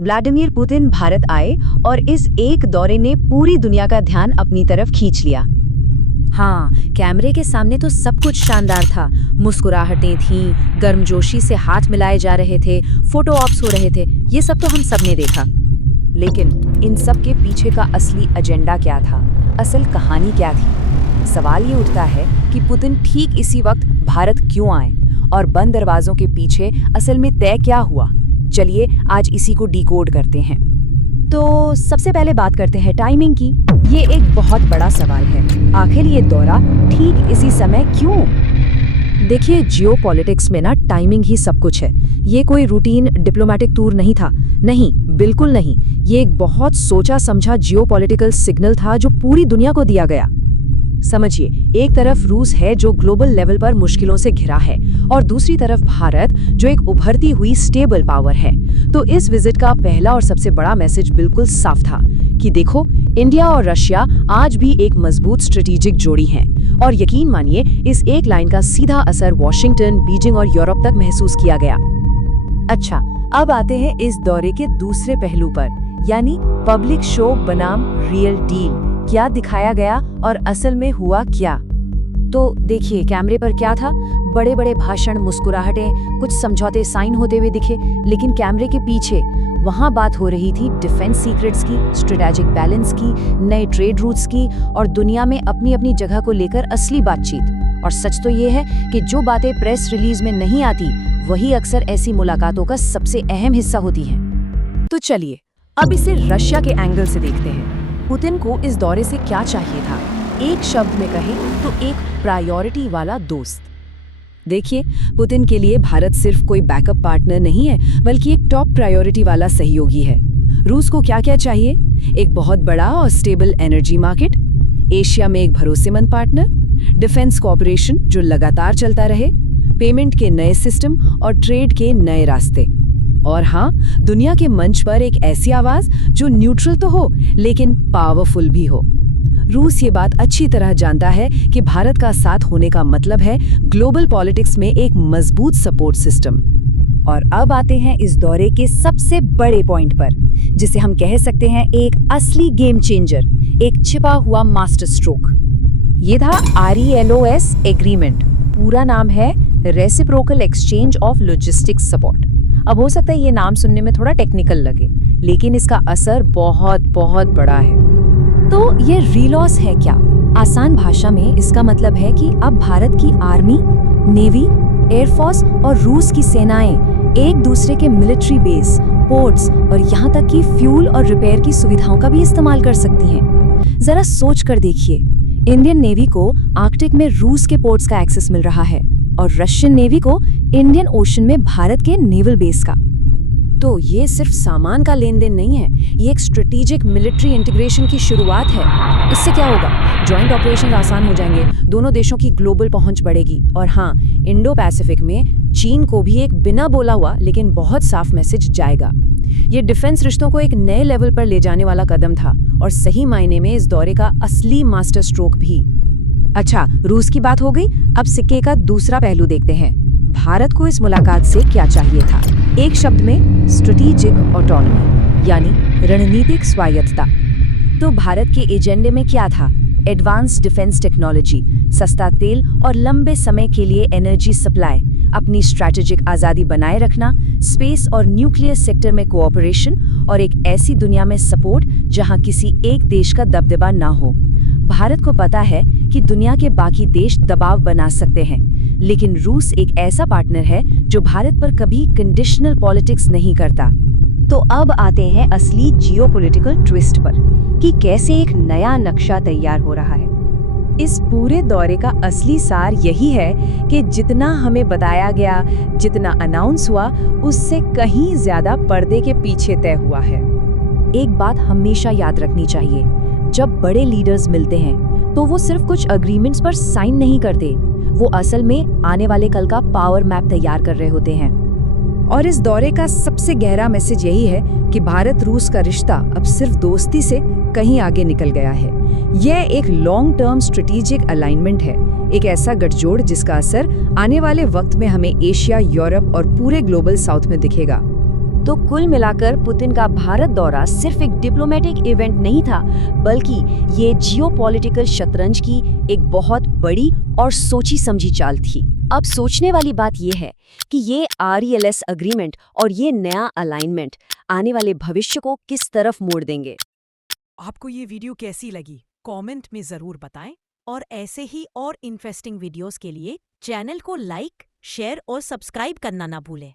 Vladimir Putin Bharat आए और इस एक दौरे ने पूरी दुनिया का ध्यान अपनी तरफ खींच लिया। हाँ, कैमरे के सामने तो सब कुछ शानदार था। मुस्कुराहटें थीं, गर्मजोशी से हाथ मिलाए जा रहे थे, फोटो ऑप्स हो रहे थे। ये सब तो हम सबने देखा। लेकिन इन सब के पीछे का असली एजेंडा क्या था? असल कहानी क्या थी? सवाल ये उठता है कि पुतिन ठीक इसी वक्त भारत क्यों आए और बंद दरवाजों के पीछे असल में तय क्या हुआ। चलिए आज इसी को डिकोड करते हैं। तो सबसे पहले बात करते हैं टाइमिंग की। ये एक बहुत बड़ा सवाल है। आखिर ये दौरा ठीक इसी समय क्यों? देखिए, जियोपॉलिटिक्स में ना टाइमिंग ही सब कुछ है। ये कोई रूटीन डिप्लोमेटिक टूर नहीं था। नहीं, बिल्कुल नहीं। ये एक बहुत सोचा समझा जियोपॉलिटिकल सिग्नल था जो पूरी दुनिया को दिया गया। समझिए, एक तरफ रूस है जो ग्लोबल लेवल पर मुश्किलों से घिरा है और दूसरी तरफ भारत जो एक उभरती हुई स्टेबल पावर है। तो इस विजिट का पहला और सबसे बड़ा मैसेज बिल्कुल साफ था कि देखो, इंडिया और रशिया आज भी एक मजबूत स्ट्रेटेजिक जोड़ी हैं और यकीन मानिए इस एक लाइन का सीधा असर वॉशिंगटन, बीजिंग और यूरोप तक महसूस किया गया। अच्छा, अब आते हैं इस दौरे के दूसरे पहलू पर, यानी पब्लिक शो बनाम रियल डील। क्या दिखाया गया और असल में हुआ क्या? तो देखिए, कैमरे पर क्या था? बड़े बड़े भाषण, मुस्कुराहटें, कुछ समझौते साइन होते हुए दिखे। लेकिन कैमरे के पीछे वहां बात हो रही थी डिफेंस सीक्रेट्स की, स्ट्रेटेजिक बैलेंस की, नए ट्रेड रूट्स की और दुनिया में अपनी अपनी जगह को लेकर असली बातचीत। और सच तो ये है कि जो बातें प्रेस रिलीज में नहीं आती वही अक्सर ऐसी मुलाकातों का सबसे अहम हिस्सा होती हैं। तो चलिए अब इसे रशिया के एंगल से देखते हैं। पुतिन को इस दौरे से क्या चाहिए था? एक शब्द में कहें तो एक प्रायोरिटी वाला दोस्त। देखिए, पुतिन के लिए भारत सिर्फ कोई बैकअप पार्टनर नहीं है, बल्कि एक टॉप प्रायोरिटी वाला सहयोगी है। रूस को क्या क्या चाहिए? एक बहुत बड़ा और स्टेबल एनर्जी मार्केट, एशिया में एक भरोसेमंद पार्टनर, डिफेंस कोऑपरेशन जो लगातार चलता रहे, पेमेंट के नए सिस्टम और ट्रेड के नए रास्ते। और हाँ, दुनिया के मंच पर एक ऐसी आवाज जो न्यूट्रल तो हो लेकिन पावरफुल भी हो। रूस ये बात अच्छी तरह जानता है कि भारत का साथ होने का मतलब है ग्लोबल पॉलिटिक्स में एक मजबूत सपोर्ट सिस्टम। और अब आते हैं इस दौरे के सबसे बड़े पॉइंट पर, जिसे हम कह सकते हैं एक असली गेम चेंजर, एक छिपा हुआ मास्टर स्ट्रोक। ये था RELOS एग्रीमेंट। पूरा नाम है reciprocal exchange of logistics support. अब हो सकता है ये नाम सुनने में थोड़ा टेक्निकल लगे, लेकिन इसका असर बहुत बहुत बड़ा है। तो ये रिलॉस है क्या? आसान भाषा में इसका मतलब है कि अब भारत की आर्मी, नेवी, एयरफोर्स और रूस की सेनाएं एक दूसरे के मिलिट्री बेस, पोर्ट्स और यहाँ तक कि फ्यूल और रिपेयर की सुविधाओं का भी इस्तेमाल कर सकती हैं। जरा सोच कर देखिए, इंडियन नेवी को आर्कटिक में रूस के पोर्ट्स का एक्सेस मिल रहा है और रशियन नेवी को इंडियन ओशन में भारत के नेवल बेस का। तो ये सिर्फ सामान का लेन देन नहीं है, ये एक स्ट्रेटेजिक मिलिट्री इंटीग्रेशन की शुरुआत है। इससे क्या होगा? जॉइंट ऑपरेशन आसान हो जाएंगे, दोनों देशों की ग्लोबल पहुंच बढ़ेगी और हाँ, इंडो पैसिफिक में चीन को भी एक बिना बोला हुआ लेकिन बहुत साफ मैसेज जाएगा। ये डिफेंस रिश्तों को एक नए लेवल पर ले जाने वाला कदम था और सही मायने में इस दौरे का असली मास्टर स्ट्रोक भी। अच्छा, रूस की बात हो गई, अब सिक्के का दूसरा पहलू देखते हैं। भारत को इस मुलाकात से क्या चाहिए था? एक शब्द में, स्ट्रेटेजिक ऑटोनॉमी, यानी रणनीतिक स्वायत्तता। तो भारत के एजेंडे में क्या था? एडवांस डिफेंस टेक्नोलॉजी, सस्ता तेल और लंबे समय के लिए एनर्जी सप्लाई, अपनी स्ट्रैटेजिक आज़ादी बनाए रखना, स्पेस और न्यूक्लियर सेक्टर में कोऑपरेशन और एक ऐसी दुनिया में सपोर्ट जहां किसी एक देश का दबदबा ना हो। भारत को पता है कि दुनिया के बाकी देश दबाव बना सकते हैं, लेकिन रूस एक ऐसा पार्टनर है जो भारत पर कभी कंडीशनल पॉलिटिक्स नहीं करता। तो अब आते हैं असली जियोपॉलिटिकल ट्विस्ट पर कि कैसे एक नया नक्शा तैयार हो रहा है। इस पूरे दौरे का असली सार यही है कि जितना हमें बताया गया, जितना अनाउंस हुआ, उससे कहीं ज्यादा पर्दे के पीछे तय हुआ है। एक बात हमेशा याद रखनी चाहिए, जब बड़े लीडर्स मिलते हैं तो वो सिर्फ कुछ अग्रीमेंट्स पर साइन नहीं करते, वो असल में आने वाले कल का पावर मैप तैयार कर रहे होते हैं। और इस दौरे का सबसे गहरा मैसेज यही है कि भारत रूस का रिश्ता अब सिर्फ दोस्ती से कहीं आगे निकल गया है। यह एक लॉन्ग टर्म स्ट्रेटेजिक अलाइनमेंट है, एक ऐसा गठजोड़ जिसका असर आने वाले वक्त में हमें एशिया, यूरोप और पूरे ग्लोबल साउथ में दिखेगा। तो कुल मिलाकर पुतिन का भारत दौरा सिर्फ एक डिप्लोमेटिक इवेंट नहीं था, बल्कि ये जियोपॉलिटिकल शतरंज की एक बहुत बड़ी और सोची समझी चाल थी। अब सोचने वाली बात ये है कि ये RELS अग्रीमेंट और ये नया अलाइनमेंट आने वाले भविष्य को किस तरफ मोड़ देंगे। आपको ये वीडियो कैसी लगी? कमेंट में ज़रूर बताएं और ऐसे ही और इंटरेस्टिंग वीडियोस के लिए चैनल को लाइक, शेयर और सब्सक्राइब करना ना भूलें।